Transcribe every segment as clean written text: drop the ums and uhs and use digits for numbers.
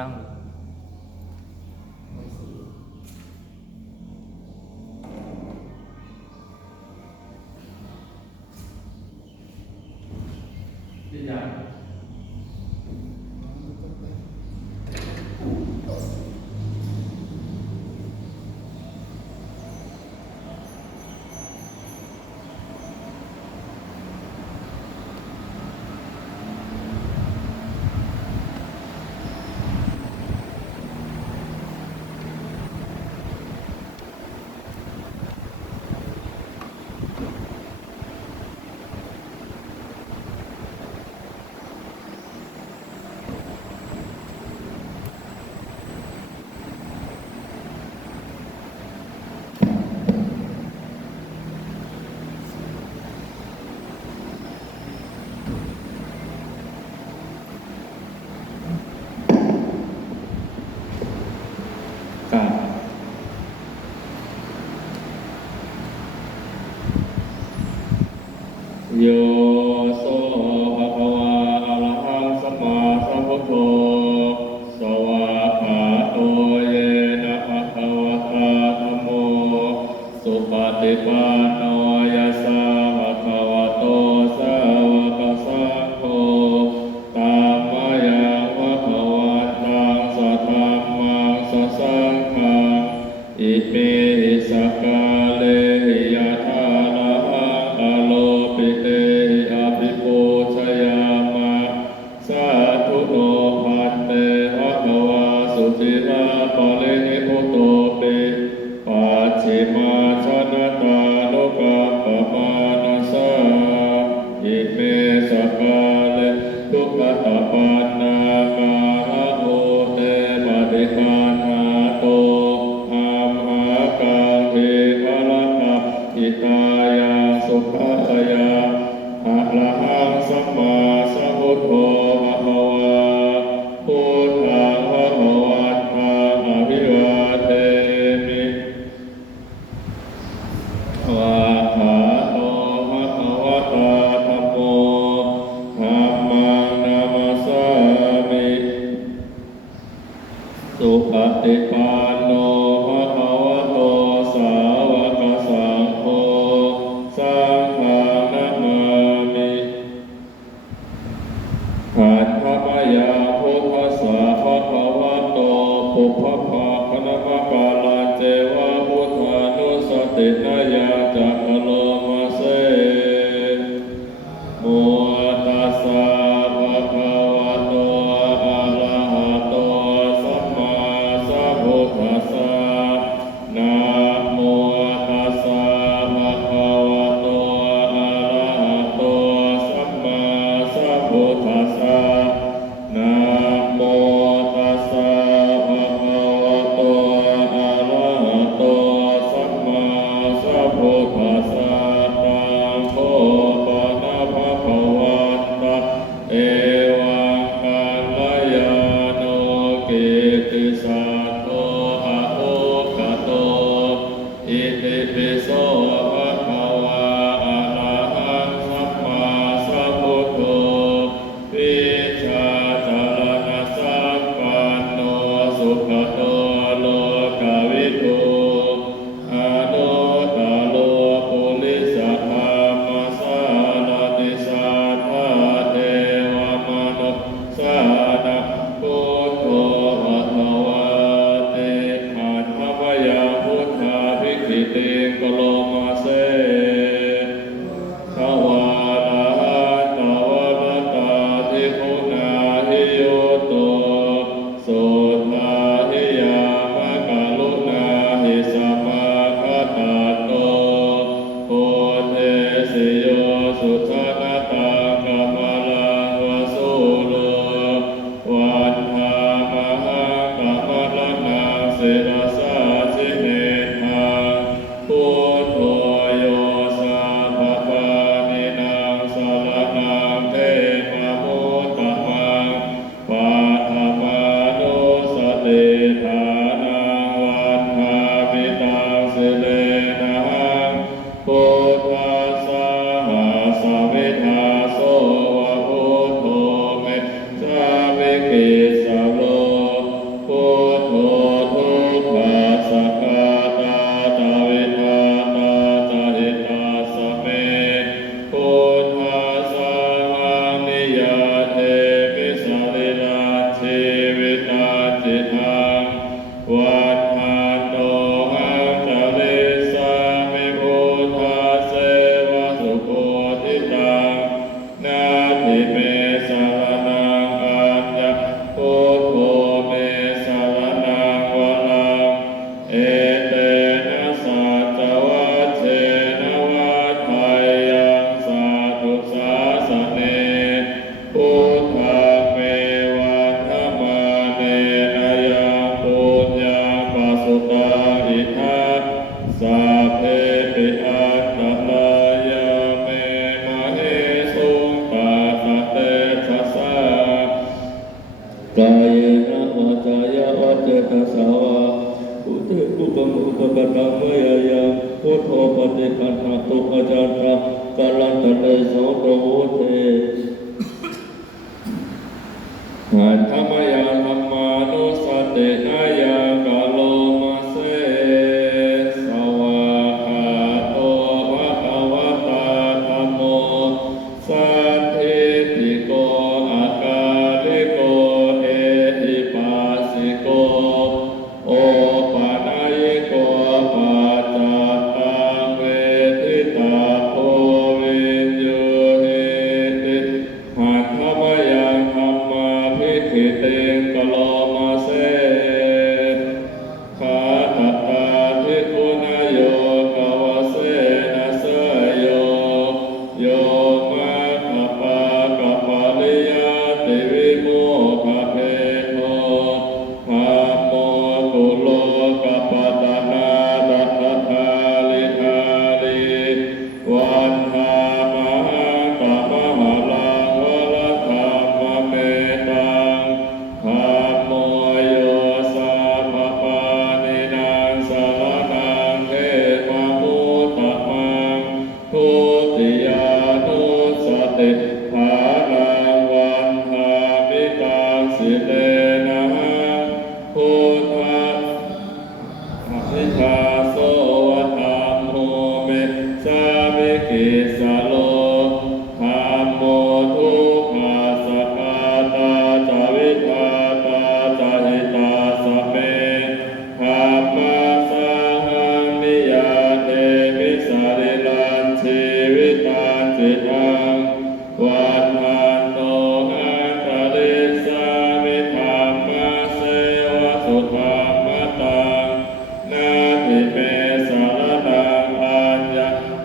นั่งที่อยากโยโสภะคะวะอะระหังสัมมาสัมพุทโธสวากขาโตเยนะภะคะวะตาธัมโมสุปฏิปันโนยัสสะภะคะวะโตสาวกสังโฆธัมมายังภะคะวันตังสัทธัมมังสัสสังฆังอิมิหิสักกาเลหิยะถานะหังอโลปิเตหิอภิปูชยามะสาธุโนภันเตภะคะวะสุติราปะรินิพุตโตปิปัจฉิมาชนะตานุกัปปมานัสสะอิเมสักกาเลทุกขตปันนากาละโอเตปฏิคันหาโตอัมหากังเทภละกัปปิตายาสุขายาอะระหังสัมมาสัมพุทโธภะคะวะพุทธังภะคะวันตังอภิวาเทมิวะหาโตภะคะวะตาธัมโมธัมมังนามัสสามิสุปฏิปันโนภะคะวะโตสาวกสังโฆสังฆังนะมามิขันธมยาพุทธัสสะภะคะวะโตปุพพะคณมะกาลันเจวะพุทธานุสตินะยาจักขโลมาเสโมตัสสะภะคะวะโตอะระหะโตสัมมาสัมพุทธัสสะ ติทังวัฏฐานโตหังจาริสามิพุทธาเสวะสุโคทิตังนาทิเมสารนังอัญญพุทโธเมสารนังวรังเอเตนะสัจวัชเชนะวัฏฐายังสาธุสาสเนพุทธังเมวันธรรมาเนนะยังปุญญาปัสสุตังอิทัสสัพเพปิอัตตลายาเมมะเหสุงตัสสะเตชัสสะกายนะวาจายะวัจเจตสาวาอุเทกุปมุปกตังเมยยังพุทโธปฏิคันหตุอาจารย์กาลันตะเลโสโตโวเทหันธรรมยังธรรมานุสตินายังกาโลมาเสสวะคาโตภะคะวะตาธัมโมสันทิติโกอาการิโกเอหิปัสสิโกโอปะนายิโกปัจจตังเวทิตาโพวิญโยเหติหันธรรมยังธรรมาภิกขิเตกะโลมาเสขาทัตตาภิกขุนโยกวเสนะเสโยโยมะขปะกะปะริยติวิโมขะเพโทธัมโมกุโลกัปปะตะนาตัทธาลิธาลิวันธามหังกะมะหะลังวะละธัมมะเมตังธัมโมโยสัพพะปานินังสรณังเทมะมุตตะมังทุติยานุสติภาลังวันธามิตังสิเลนะพุทธัสอภิชาโสวะธัมโมเมสามิกิสาโลธัมโมทุกขาสัพพะตาจาวิทาตาจาหิตาสเปธัมมาสังฆังนิยาเทมิสาริลันชีวิตังจิตังวันทันโตหังคาริสามิธัมมาเสวะสุธัมมตังนาทิเมสารนังอัญญ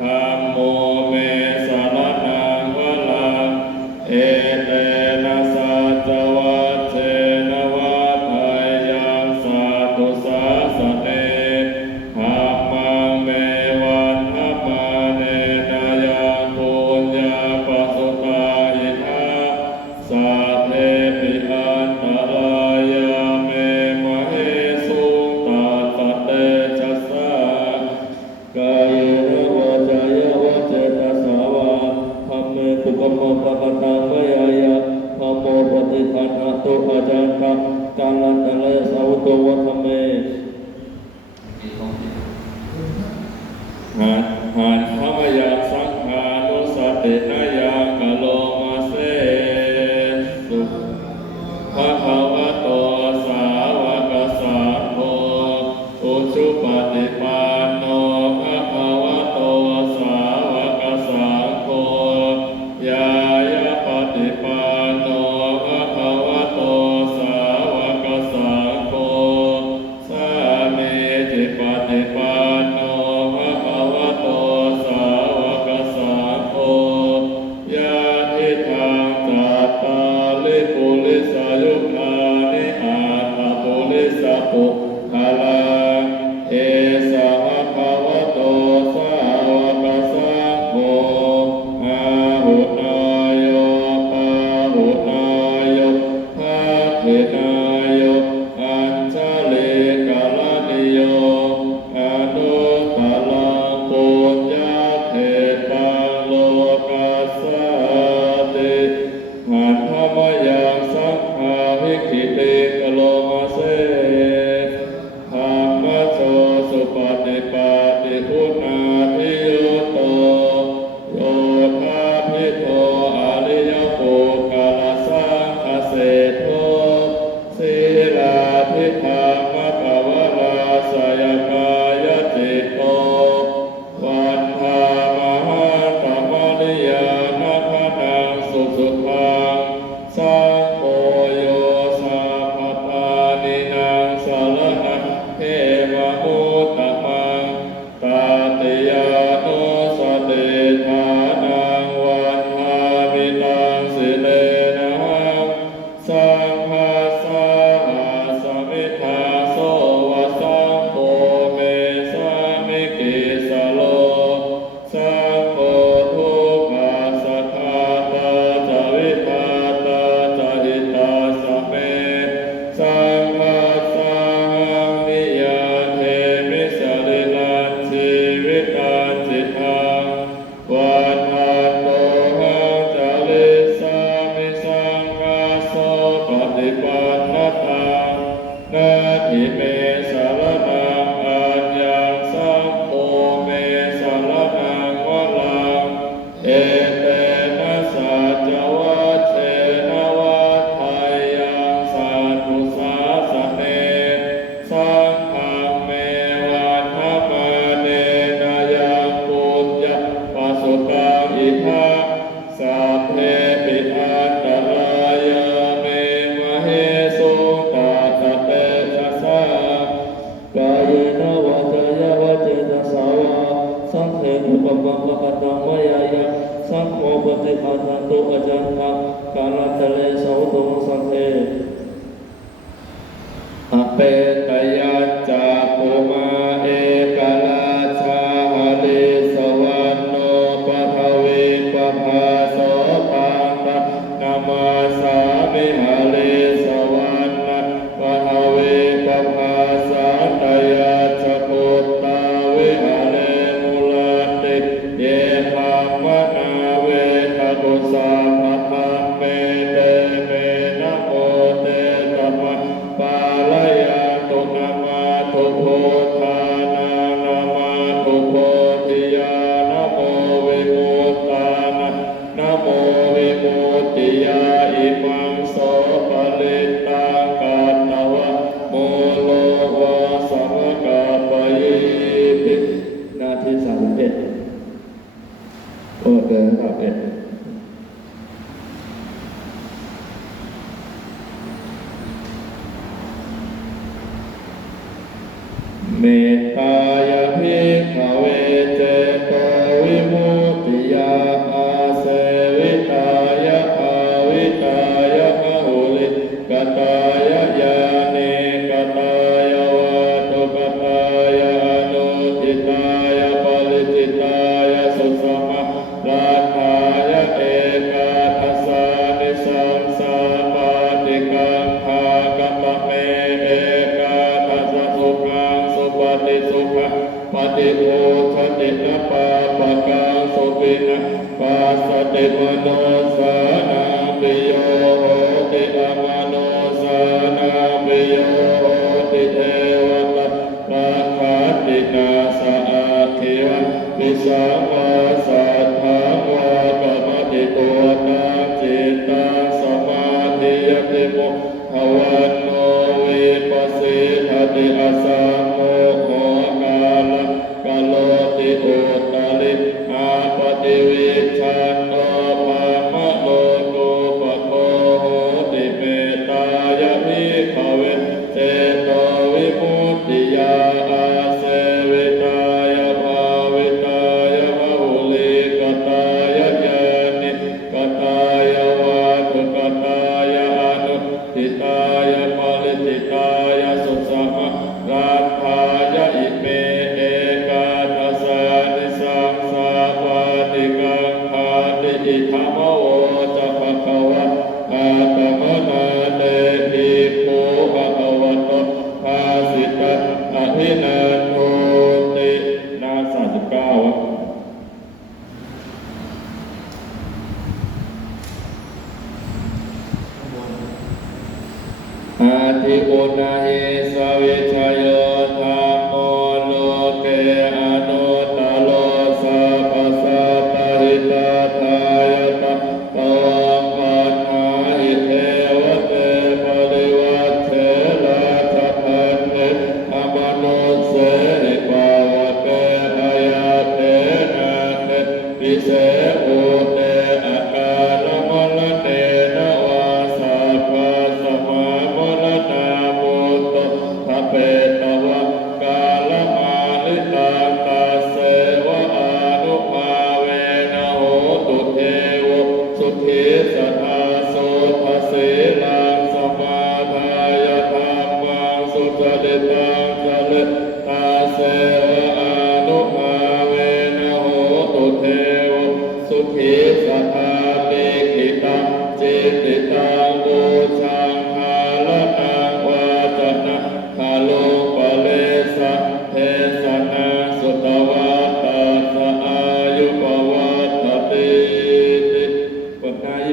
ธัมโมเมสารนังวรังเอเตนะสัจวัชเชนะวัฏฐายังสาธุสาสเนธัมมังเมวันธรรมาเนนะยังปุญญาปัสสุตังอิทัสสัพเพปิอันตรายาเมมะเหสุงตัสสะเตชัสสะกายนะวาจายะวัจเจตสาวาธัมเมกุปมุปกตังเมยยังธัมโมปฏิคันหตุอาจารย์กาลันตะเลโสโตวะธัมเมหันธรรมยังสังฆานุสตินายังกะโลมาเสสุภะคะวะโตสาวกสังโฆอุชุปฏิปันโนภะคะวะโตสาวกสังโฆยายะปฏิปันโนภะคะวะโตสาวกสังโฆสามีจิปฏิปันโนภะคะวะโตสาวกสังโฆ สัพโมปฏิภาณตุอาจารย์ะกาลทะเลโสตุสังเทอเปตยัจจาภูมาเอกราชาหะลิสวรรณโนปะทวีปะภาโสปันตะนามาสามิหะลิสวรรณปะทวีปะภาสัตยัจจกุตตาวิหะเลมุลติเยภามนาเวทะกุสาภะธรรมเมเตเมนะโมเตตัมมะปาลยาตุนามาตุโพธานานามาตุโพธิยานะโมวิมุตตานะนะโมวิมุตติยาอิมังโสปะลิตังกัตตวะโมโลวะสัมกะปะยิติหน้าที่31โอ้เกิน31เมตตายะภิกขเวเจโตวิมุตติยาอาเสวิตายะภาวิตายะมหุลิกตายะญาเนกตายะวาตุกตายะอนุทิตายะปริจิตายะสุสมะราธายะเอกาทัสสานิสังสาปาติกังภากัปปะเมเอกาทัสสะสุขังสุปฏิสุขะปฏิโภชตินะปาปะกังสุปินะปัสสติมโนสานาปิโยโหติอมโนสานาปิโยโหติเทวตาราคัตตินาสะอาทิวะวิสัมมาสัทธังวากรรมติตัวตังจิตตังสมาธิยติมุขวันโนวิปัสสิทติอาสัมโมโหกาลกาโลติโอตาลิอาปฏิวิชันโตภามะโลกุปะโคโหติเมตตายะภิกขเวเจโตวิมุตติยาอาเสวิตายะภาวิตายะมหุลิกตายะญาณิกตายะวาทุกตายะอนุทิตายะปริจิตายะสุสมะราธายะอิเมเอกาทัสสานิสังสาปาติกังภาติอิธัมโวจะภะคะวะอาตมนาเตหิภูภะคะวะโตภาสิตะอภินันโทติหน้า39อาทิอุณาหิสวิชโยธรรมโมโลเกอนุตตโลสัพพสัตตหิตถายตะตวังปัฏฐาหิเทวเตปริวัฏเถราชพันเตอมนุสเสหิภาวะเตหายาเตนะเตวิเศอุเตอาการมลเตนะวาสัพพะสมามลนามุตโตภะเปตวะกาลมาลิตังตัสเสวะอานุภาเวนะโหตุเทวะสุขีสัทธาโสภสีลังสมาทายธรรมังสุจริตังจริตตัสเสวะอานุภาเวนะโหตุเทวะสุขีสัทธาลิขิตังจิตติตังบูชังคาลนังวาจนะคาโลปะเลสะเทสนาสุตวัตตะสะอายุปวัตตติบทหน้า26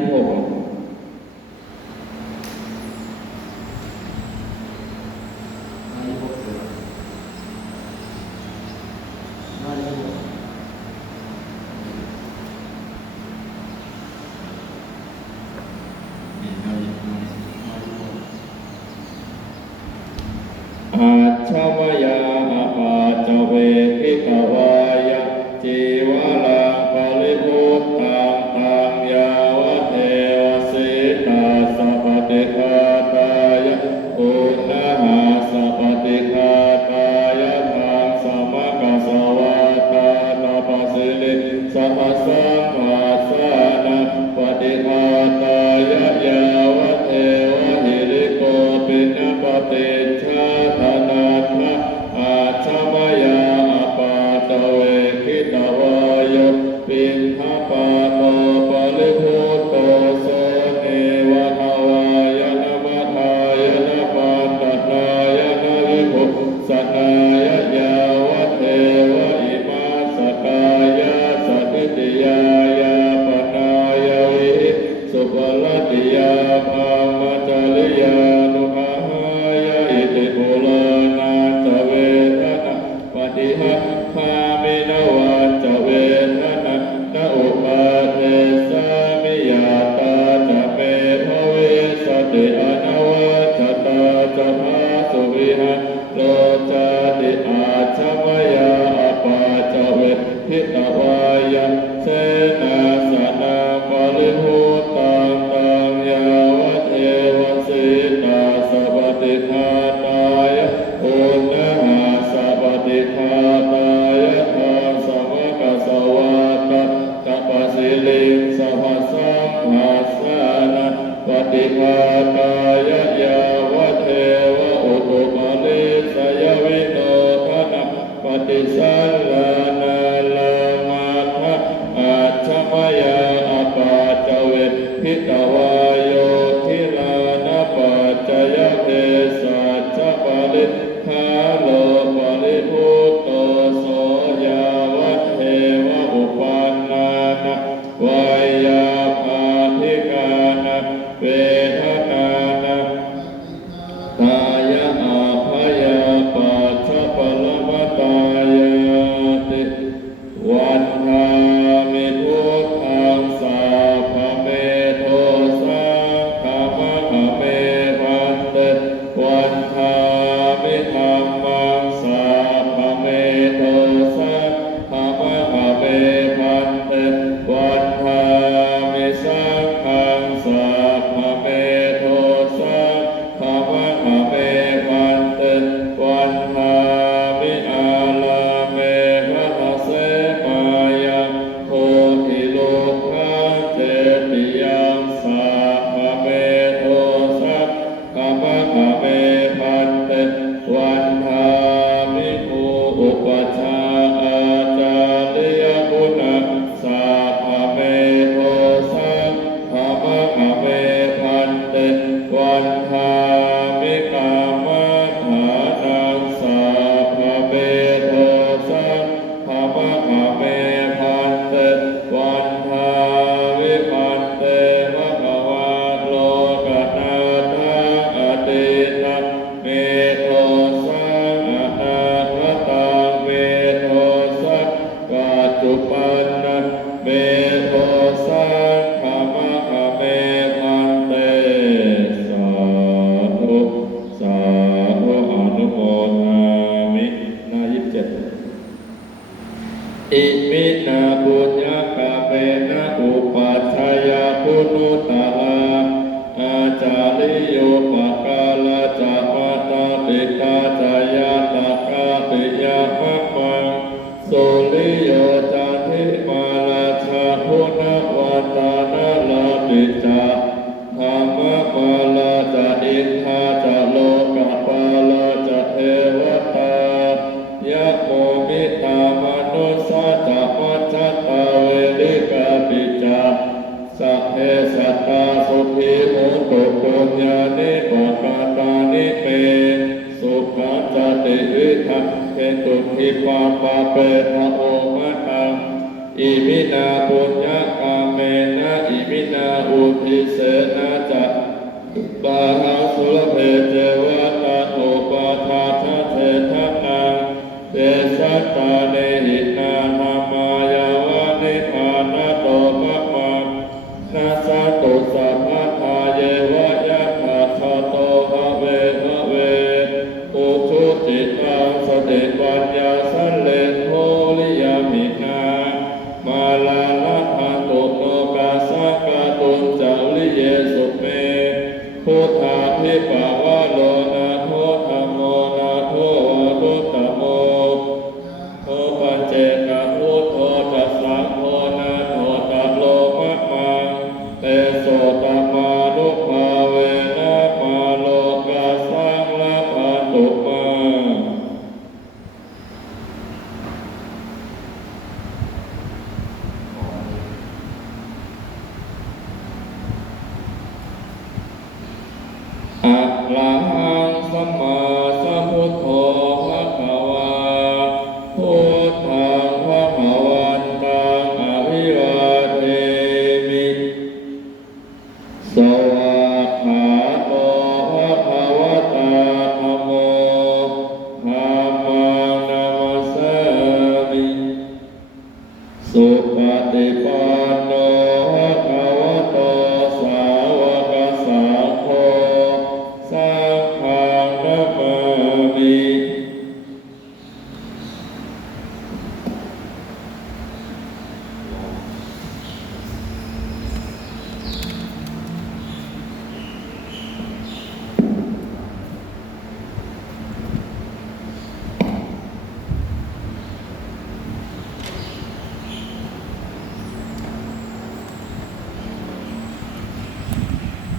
อาชมยาอาปาจเวกิตวายะจีวรังปริพุทธังตังยาวะเทวสิตาสัพพติคาตายะอุณหาสัพพติคาตายะทังสมะกัสสวะตาตาปสิลิสัพพสังวาส วิหะโลจาติอาชมยาอปาจเวทิตวายะเสนาสนะปริภูตังตังยาวะเทวสิตาสัพติทานายะอุณหาสัพติทานายะทานสมะกัสสวะตัปสิลิงสัพพสัมมาสานะปฏิภาตายะยาวะเทวะอุตุปาลิสยวิโนทนะปฏิสัลลานาลามาทะอาชมยาอปาจเวทิตวายโยทิลานะปัจจยเทสัจปาลิทาโลปาลิภูโตโสยาวะเทวะอุปันนานะวายาภาธิกานะเวทนานะตายะอาภยาปัจจปลมตายาติวันทามิพุทธังสาภเมโทสังฆมะขเมพันเตวันทามิธัมมังสาภเมโทสังฆมะขเมพันเตวันทามิสังฆังสาภเมโทสังฆมะขเมพันเตวันทามิอาลาเมภะทะเสมายังโพธิโลกังเจติยังสาภเมโทสังฆมะขเมพันเตวันทามิภูอุปชฌาย์อาจาริยคุณังสาภเมโทสังฆมะขเมพันเตวันทามิกามฐานังสาภเมโทสังฆมะขเมพันเตวันทาวิพันเตภควาโลกนาทังอดีตังเมโทสังอนาคตังเมโทสังปัจจุบันนังเมโทสังฆมะขเมพันเตสาธุสาธุอนุโมทามินา27อิมินาบุญญากาเปนะอุปัชฌายาคุณุตตะลาอาจาริโยปะกาลจามาตาติตาจายาตากาติยามะมังสุริโยจันทิมาลาชาพุนวัตานาลาติจาธรรมปาลาจาอินทาจาโลกปาลาจาเทวตายะโมมิตามนุสสะจามัจจตาเวริกาปิจาสัพเพสัตตาสุขีโหตุปุญญานิปกาตานิเปสุขันจติวิทังเป็นตุทิปาปาเปทะโอมะตังอิมินาปุญญกาเมนะอิมินาอุทิเสนะจะปาหาสุลเพเจวะตาโตปาทาทะเททะนังเตสัตตาเนหินาธรรมายาวะนิพพานะโตมะมังนาสาตุสัพพะทาเยวะยะถาทะโตภะเวภะเวอุชุติตังสติปัญญาสัลเลโทลิยามินามาลาละหันตุโนกาสังกาตุนจาลิเยสุเมพุทธาภิปาวะโลนาโทธัมโมนาโทวะตุตตโมโทปัจเจกพุทโธจัสสังโฆนาโทตัสโลมะมังเตโสตมานุภาเวนะมาโลกาสังละพันตุ